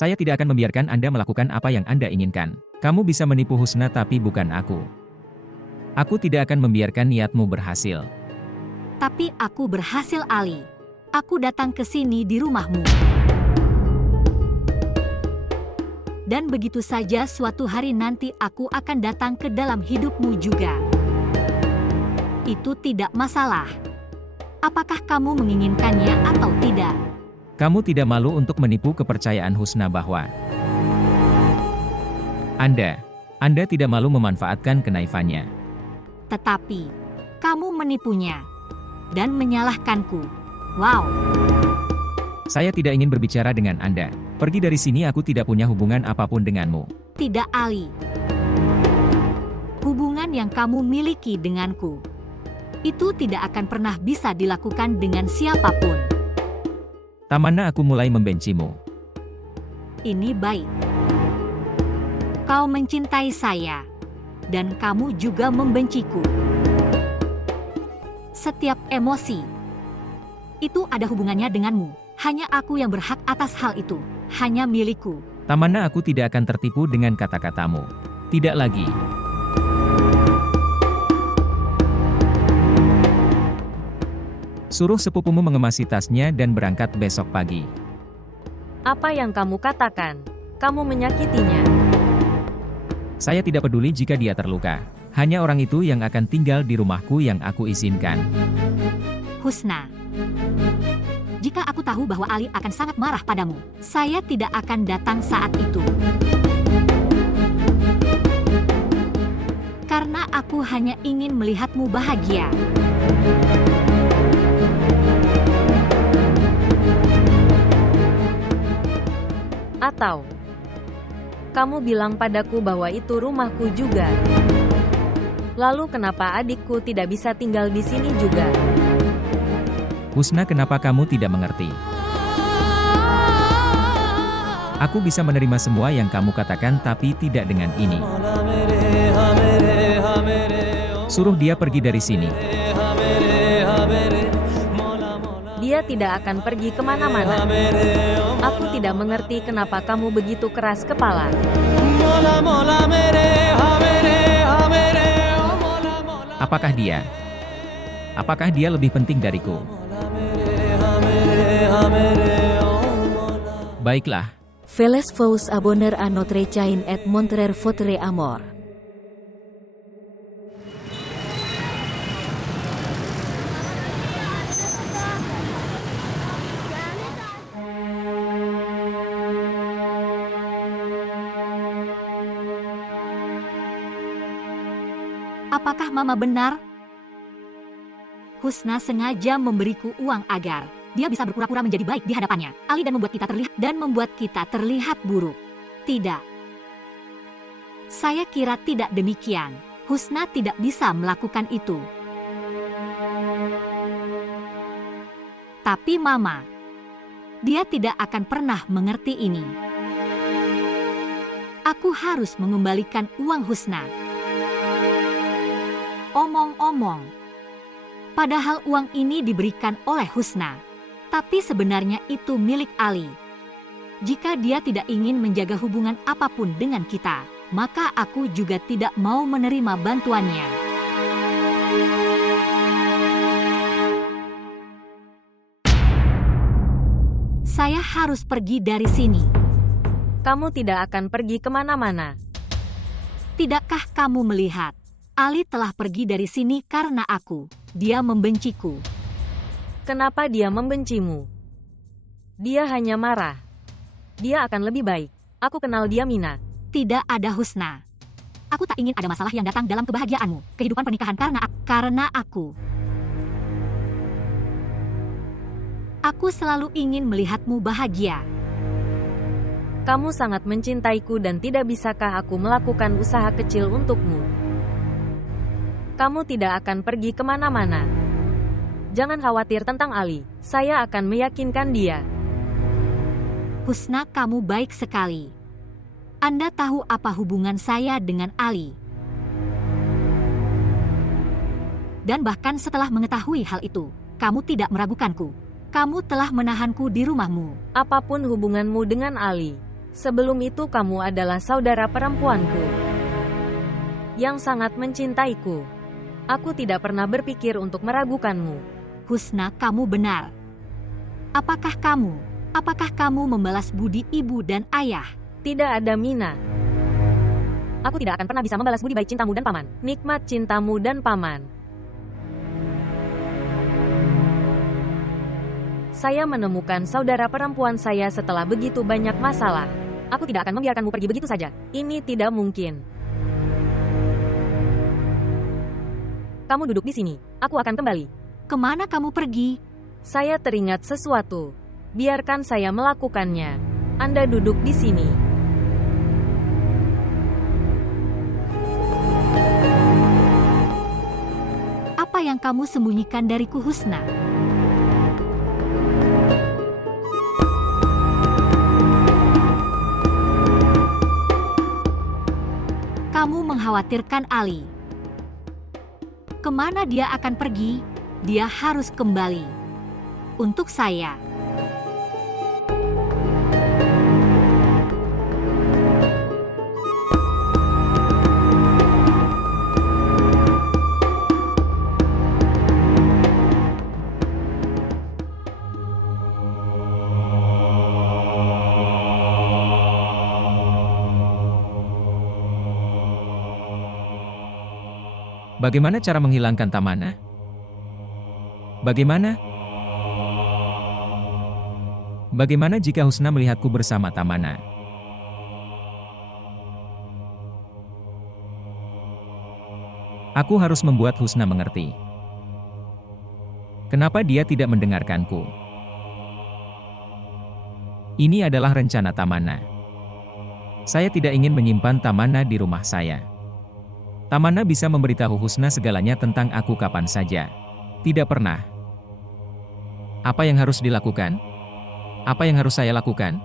Saya tidak akan membiarkan Anda melakukan apa yang Anda inginkan. Kamu bisa menipu Husna tapi bukan aku. Aku tidak akan membiarkan niatmu berhasil. Tapi aku berhasil, Ali. Aku datang ke sini di rumahmu. Dan begitu saja suatu hari nanti aku akan datang ke dalam hidupmu juga. Itu tidak masalah. Apakah kamu menginginkannya atau tidak? Kamu tidak malu untuk menipu kepercayaan Husna bahwa Anda tidak malu memanfaatkan kenaifannya. Tetapi, kamu menipunya dan menyalahkanku. Wow. Saya tidak ingin berbicara dengan Anda. Pergi dari sini, aku tidak punya hubungan apapun denganmu. Tidak, Ali. Hubungan yang kamu miliki denganku, itu tidak akan pernah bisa dilakukan dengan siapapun. Tamana, aku mulai membencimu. Ini baik. Kau mencintai saya, dan kamu juga membenciku. Setiap emosi, itu ada hubungannya denganmu. Hanya aku yang berhak atas hal itu. Hanya milikku. Tamana, aku tidak akan tertipu dengan kata-katamu. Tidak lagi. Suruh sepupumu mengemasi tasnya dan berangkat besok pagi. Apa yang kamu katakan? Kamu menyakitinya. Saya tidak peduli jika dia terluka. Hanya orang itu yang akan tinggal di rumahku yang aku izinkan. Husna, jika aku tahu bahwa Ali akan sangat marah padamu, saya tidak akan datang saat itu. Karena aku hanya ingin melihatmu bahagia. Atau kamu bilang padaku bahwa itu rumahku juga. Lalu kenapa adikku tidak bisa tinggal di sini juga? Husna, kenapa kamu tidak mengerti? Aku bisa menerima semua yang kamu katakan, tapi tidak dengan ini. Suruh dia pergi dari sini. Dia tidak akan pergi kemana-mana. Aku tidak mengerti kenapa kamu begitu keras kepala. Apakah dia? Apakah dia lebih penting dariku? Baiklah. Feliz vous abonner à notre chaîne et montrer votre amour. Apakah Mama benar? Husna sengaja memberiku uang agar dia bisa berpura-pura menjadi baik di hadapannya Ali dan membuat kita terlihat buruk. Tidak. Saya kira tidak demikian. Husna tidak bisa melakukan itu. Tapi Mama, dia tidak akan pernah mengerti ini. Aku harus mengembalikan uang Husna. Omong-omong, padahal uang ini diberikan oleh Husna, tapi sebenarnya itu milik Ali. Jika dia tidak ingin menjaga hubungan apapun dengan kita, maka aku juga tidak mau menerima bantuannya. Saya harus pergi dari sini. Kamu tidak akan pergi kemana-mana. Tidakkah kamu melihat? Ali telah pergi dari sini karena aku. Dia membenciku. Kenapa dia membencimu? Dia hanya marah. Dia akan lebih baik. Aku kenal dia, Mina. Tidak ada Husna. Aku tak ingin ada masalah yang datang dalam kebahagiaanmu, kehidupan pernikahan karena aku. Aku selalu ingin melihatmu bahagia. Kamu sangat mencintaiku dan tidak bisakah aku melakukan usaha kecil untukmu? Kamu tidak akan pergi kemana-mana. Jangan khawatir tentang Ali. Saya akan meyakinkan dia. Husna, kamu baik sekali. Anda tahu apa hubungan saya dengan Ali. Dan bahkan setelah mengetahui hal itu, kamu tidak meragukanku. Kamu telah menahanku di rumahmu. Apapun hubunganmu dengan Ali, Sebelum itu kamu adalah saudara perempuanku yang sangat mencintaiku. Aku tidak pernah berpikir untuk meragukanmu. Husna, kamu benar. Apakah kamu membalas budi ibu dan ayah? Tidak ada, Mina. Aku tidak akan pernah bisa membalas budi baik cintamu dan paman. Nikmat cintamu dan paman. Saya menemukan saudara perempuan saya setelah begitu banyak masalah. Aku tidak akan membiarkanmu pergi begitu saja. Ini tidak mungkin. Kamu duduk di sini. Aku akan kembali. Kemana kamu pergi? Saya teringat sesuatu. Biarkan saya melakukannya. Anda duduk di sini. Apa yang kamu sembunyikan dariku, Husna? Kamu mengkhawatirkan Ali. Kemana dia akan pergi, dia harus kembali. Untuk saya. Bagaimana cara menghilangkan Tamana? Bagaimana? Bagaimana jika Husna melihatku bersama Tamana? Aku harus membuat Husna mengerti. Kenapa dia tidak mendengarkanku? Ini adalah rencana Tamana. Saya tidak ingin menyimpan Tamana di rumah saya. Tamana bisa memberitahu Husna segalanya tentang aku kapan saja. Tidak pernah. Apa yang harus dilakukan? Apa yang harus saya lakukan?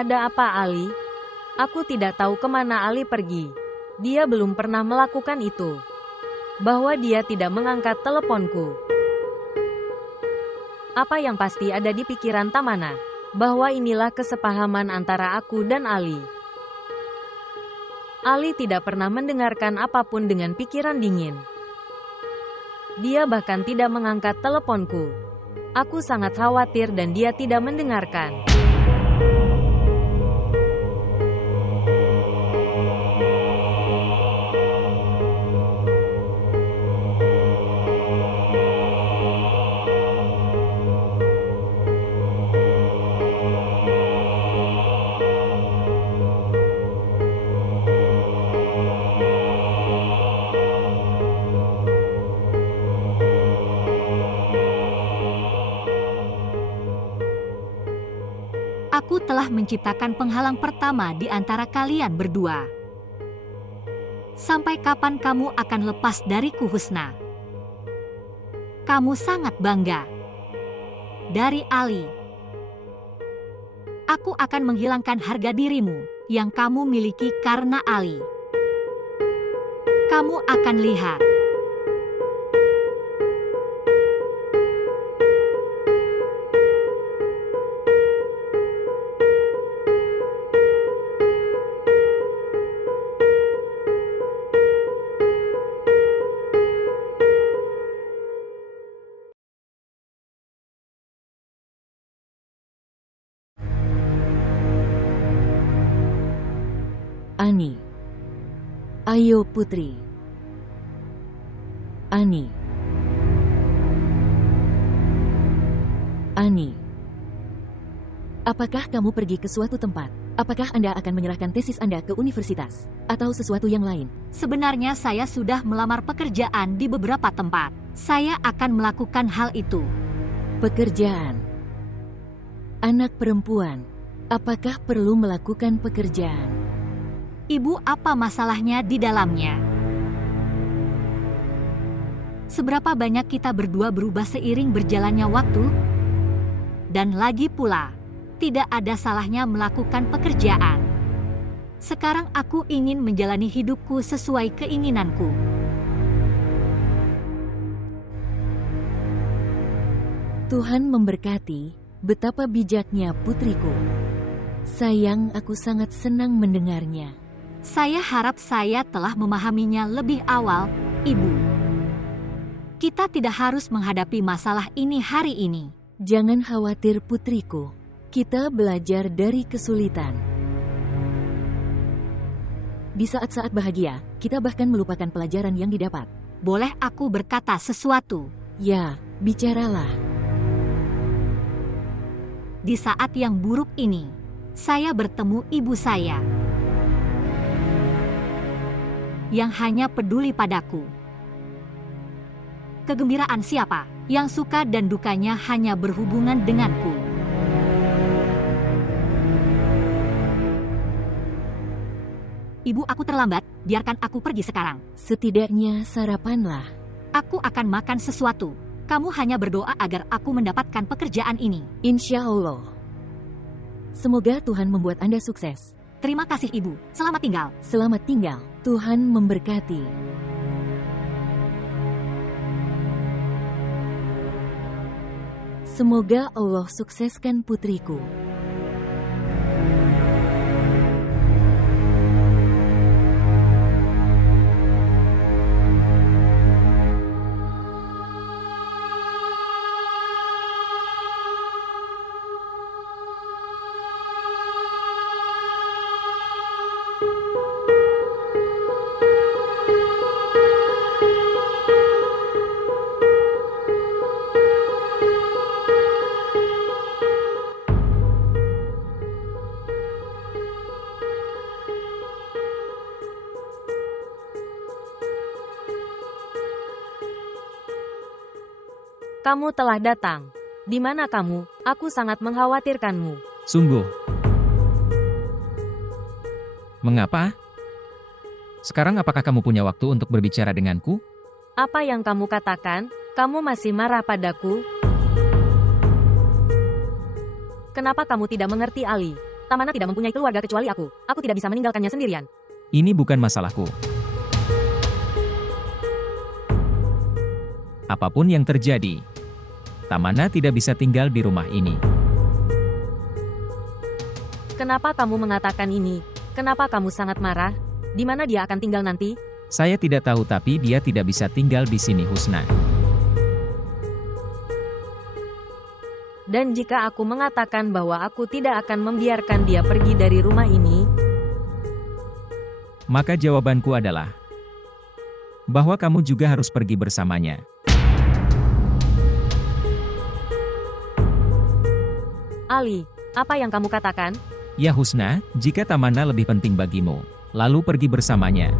Ada apa, Ali? Aku tidak tahu kemana Ali pergi. Dia belum pernah melakukan itu. Bahwa dia tidak mengangkat teleponku. Apa yang pasti ada di pikiran Tamana? Bahwa inilah kesepahaman antara aku dan Ali. Ali tidak pernah mendengarkan apapun dengan pikiran dingin. Dia bahkan tidak mengangkat teleponku. Aku sangat khawatir dan dia tidak mendengarkan. Aku telah menciptakan penghalang pertama di antara kalian berdua. Sampai kapan kamu akan lepas dariku, Husna? Kamu sangat bangga. Dari Ali. Aku akan menghilangkan harga dirimu yang kamu miliki karena Ali. Kamu akan lihat. Ani. Ayo putri. Ani. Ani. Apakah kamu pergi ke suatu tempat? Apakah Anda akan menyerahkan tesis Anda ke universitas? Atau sesuatu yang lain? Sebenarnya saya sudah melamar pekerjaan di beberapa tempat. Saya akan melakukan hal itu. Pekerjaan. Anak perempuan. Apakah perlu melakukan pekerjaan? Ibu, apa masalahnya di dalamnya? Seberapa banyak kita berdua berubah seiring berjalannya waktu? Dan lagi pula, tidak ada salahnya melakukan pekerjaan. Sekarang aku ingin menjalani hidupku sesuai keinginanku. Tuhan memberkati, betapa bijaknya putriku. Sayang, aku sangat senang mendengarnya. Saya harap saya telah memahaminya lebih awal, Ibu. Kita tidak harus menghadapi masalah ini hari ini. Jangan khawatir putriku, kita belajar dari kesulitan. Di saat-saat bahagia, kita bahkan melupakan pelajaran yang didapat. Boleh aku berkata sesuatu? Ya, bicaralah. Di saat yang buruk ini, saya bertemu ibu saya yang hanya peduli padaku. Kegembiraan siapa yang suka dan dukanya hanya berhubungan denganku. Ibu, aku terlambat, biarkan aku pergi sekarang. Setidaknya sarapanlah. Aku akan makan sesuatu. Kamu hanya berdoa agar aku mendapatkan pekerjaan ini. Insya Allah. Semoga Tuhan membuat Anda sukses. Terima kasih Ibu, selamat tinggal. Selamat tinggal, Tuhan memberkati. Semoga Allah sukseskan putriku. Kamu telah datang. Di mana kamu? Aku sangat mengkhawatirkanmu. Sungguh. Mengapa? Sekarang apakah kamu punya waktu untuk berbicara denganku? Apa yang kamu katakan? Kamu masih marah padaku? Kenapa kamu tidak mengerti, Ali? Tamana tidak mempunyai keluarga kecuali aku. Aku tidak bisa meninggalkannya sendirian. Ini bukan masalahku. Apapun yang terjadi, Tamana tidak bisa tinggal di rumah ini. Kenapa kamu mengatakan ini? Kenapa kamu sangat marah? Di mana dia akan tinggal nanti? Saya tidak tahu, tapi dia tidak bisa tinggal di sini, Husna. Dan jika aku mengatakan bahwa aku tidak akan membiarkan dia pergi dari rumah ini, maka jawabanku adalah bahwa kamu juga harus pergi bersamanya. Ali, apa yang kamu katakan? Ya Husna, jika Tamana lebih penting bagimu, lalu pergi bersamanya.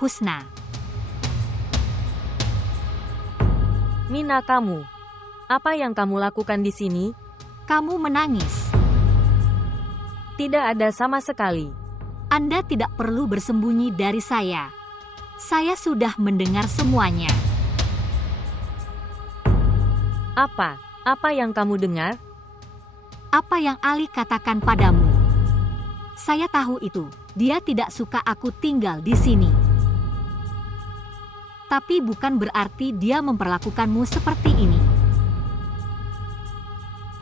Husna. Mina, kamu. Apa yang kamu lakukan di sini? Kamu menangis. Tidak ada sama sekali. Anda tidak perlu bersembunyi dari saya. Saya sudah mendengar semuanya. Apa? Apa yang kamu dengar? Apa yang Ali katakan padamu? Saya tahu itu. Dia tidak suka aku tinggal di sini. Tapi bukan berarti dia memperlakukanmu seperti ini.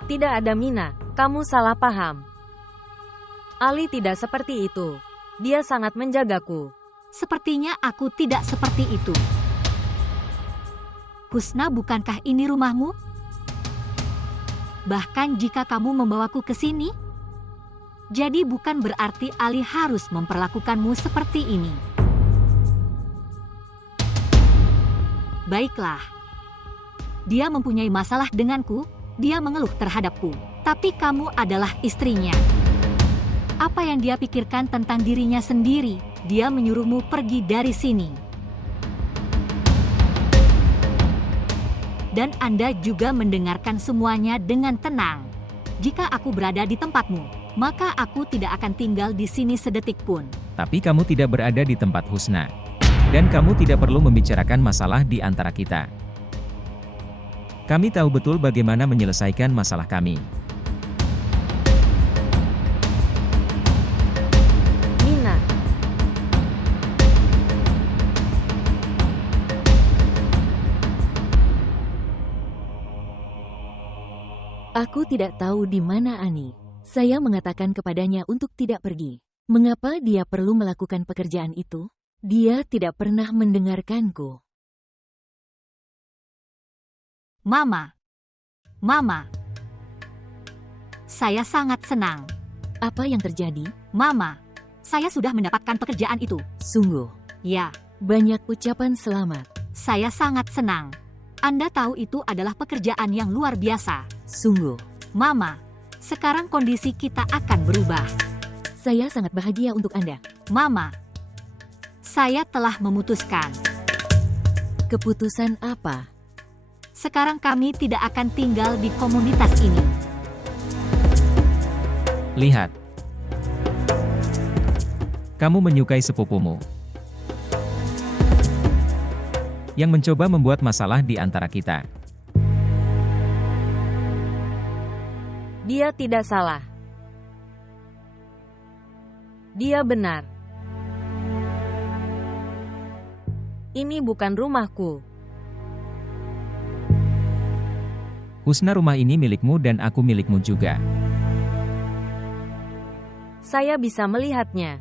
Tidak ada, Mina. Kamu salah paham. Ali tidak seperti itu. Dia sangat menjagaku. Sepertinya aku tidak seperti itu. Husna, bukankah ini rumahmu? Bahkan jika kamu membawaku ke sini, jadi bukan berarti Ali harus memperlakukanmu seperti ini. Baiklah. Dia mempunyai masalah denganku, dia mengeluh terhadapku. Tapi kamu adalah istrinya. Apa yang dia pikirkan tentang dirinya sendiri? Dia menyuruhmu pergi dari sini. Dan Anda juga mendengarkan semuanya dengan tenang. Jika aku berada di tempatmu, maka aku tidak akan tinggal di sini sedetik pun. Tapi kamu tidak berada di tempat Husna. Dan kamu tidak perlu membicarakan masalah di antara kita. Kami tahu betul bagaimana menyelesaikan masalah kami. Mina. Aku tidak tahu di mana Ani. Saya mengatakan kepadanya untuk tidak pergi. Mengapa dia perlu melakukan pekerjaan itu? Dia tidak pernah mendengarkanku. Mama. Saya sangat senang. Apa yang terjadi? Mama, saya sudah mendapatkan pekerjaan itu. Sungguh, Ya, banyak ucapan selamat. saya sangat senang. Anda tahu itu adalah pekerjaan yang luar biasa. Sungguh, Mama, sekarang kondisi kita akan berubah. saya sangat bahagia untuk Anda. Mama, saya telah memutuskan. Keputusan apa? Sekarang kami tidak akan tinggal di komunitas ini. Lihat. Kamu menyukai sepupumu. Yang mencoba membuat masalah di antara kita. Dia tidak salah. Dia benar. Ini bukan rumahku. Husna, rumah ini milikmu dan aku milikmu juga. Saya bisa melihatnya.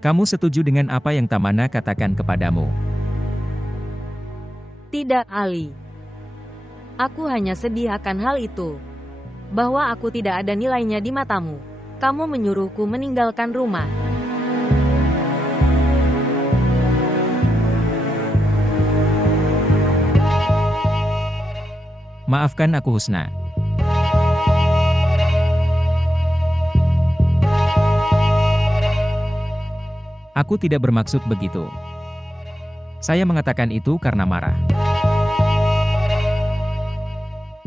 Kamu setuju dengan apa yang Tamana katakan kepadamu? Tidak, Ali. Aku hanya sedih akan hal itu. Bahwa aku tidak ada nilainya di matamu. Kamu menyuruhku meninggalkan rumah. Maafkan aku, Husna. Aku tidak bermaksud begitu. Saya mengatakan itu karena marah.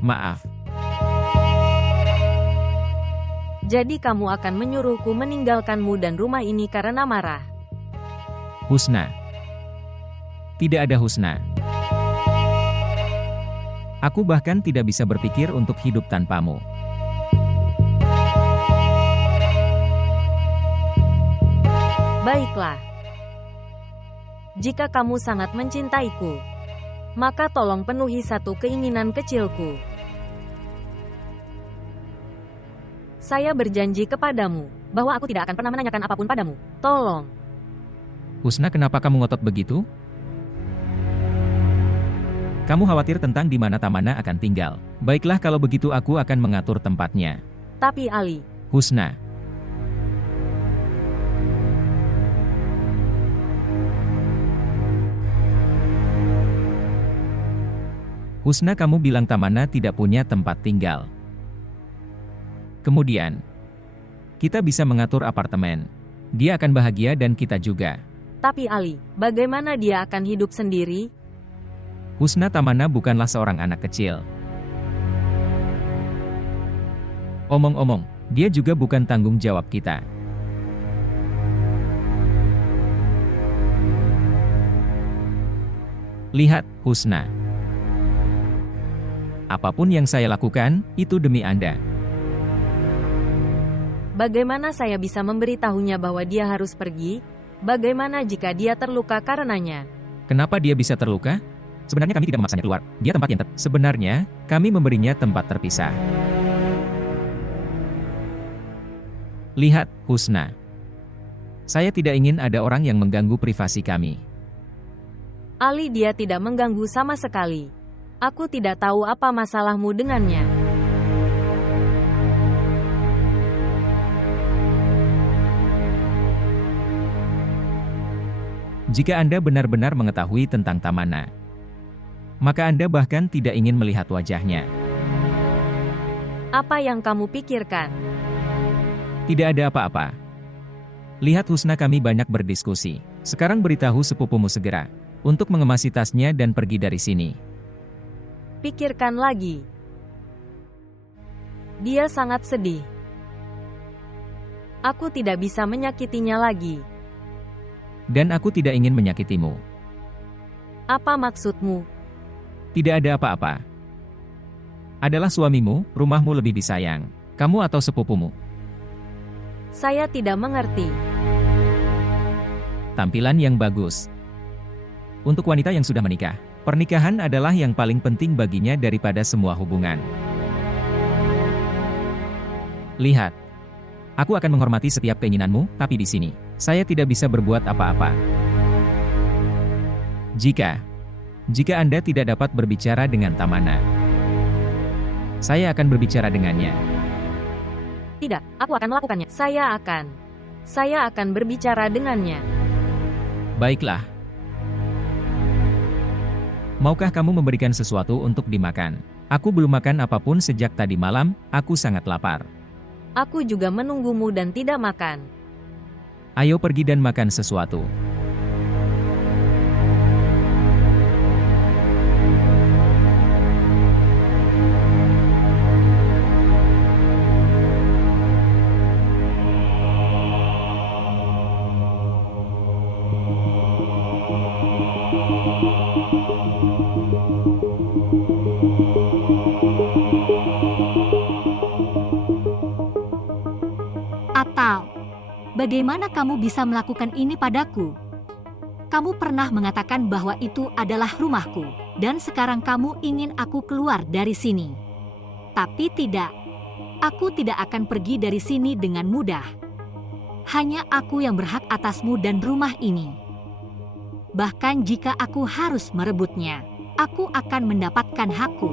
Maaf. Jadi kamu akan menyuruhku meninggalkanmu dan rumah ini karena marah. Husna. Tidak ada Husna. Aku bahkan tidak bisa berpikir untuk hidup tanpamu. Baiklah. Jika kamu sangat mencintaiku, maka tolong penuhi satu keinginan kecilku. Saya berjanji kepadamu, bahwa aku tidak akan pernah menanyakan apapun padamu. Tolong. Husna, kenapa kamu ngotot begitu? Kamu khawatir tentang di mana Tamana akan tinggal. Baiklah, kalau begitu aku akan mengatur tempatnya. Tapi Ali, Husna. Husna, kamu bilang Tamana tidak punya tempat tinggal. Kemudian, kita bisa mengatur apartemen. Dia akan bahagia dan kita juga. Tapi Ali, bagaimana dia akan hidup sendiri? Husna Tamana bukanlah seorang anak kecil. Omong-omong, dia juga bukan tanggung jawab kita. Lihat, Husna. Apapun yang saya lakukan, itu demi Anda. Bagaimana saya bisa memberitahunya bahwa dia harus pergi? Bagaimana jika dia terluka karenanya? Kenapa dia bisa terluka? Sebenarnya kami tidak memaksanya keluar. Dia tempat yang sebenarnya, kami memberinya tempat terpisah. Lihat, Husna. Saya tidak ingin ada orang yang mengganggu privasi kami. Ali, dia tidak mengganggu sama sekali. Aku tidak tahu apa masalahmu dengannya. Jika Anda benar-benar mengetahui tentang Tamana, maka Anda bahkan tidak ingin melihat wajahnya. Apa yang kamu pikirkan? Tidak ada apa-apa. Lihat, Husna, kami banyak berdiskusi. Sekarang beritahu sepupumu segera untuk mengemasi tasnya dan pergi dari sini. Pikirkan lagi. Dia sangat sedih. Aku tidak bisa menyakitinya lagi. Dan aku tidak ingin menyakitimu. Apa maksudmu? Tidak ada apa-apa. Adalah suamimu, rumahmu lebih disayang. Kamu atau sepupumu. Saya tidak mengerti. Tampilan yang bagus. Untuk wanita yang sudah menikah, pernikahan adalah yang paling penting baginya daripada semua hubungan. Lihat. Aku akan menghormati setiap keinginanmu, tapi di sini, saya tidak bisa berbuat apa-apa. Jika Anda tidak dapat berbicara dengan Tamana, saya akan berbicara dengannya. Tidak, aku akan melakukannya. Saya akan berbicara dengannya. Baiklah. Maukah kamu memberikan sesuatu untuk dimakan? Aku belum makan apapun sejak tadi malam, aku sangat lapar. Aku juga menunggumu dan tidak makan. Ayo pergi dan makan sesuatu. Atau, bagaimana kamu bisa melakukan ini padaku? Kamu pernah mengatakan bahwa itu adalah rumahku, dan sekarang kamu ingin aku keluar dari sini. Tapi tidak, aku tidak akan pergi dari sini dengan mudah. Hanya aku yang berhak atasmu dan rumah ini. Bahkan jika aku harus merebutnya, aku akan mendapatkan hakku.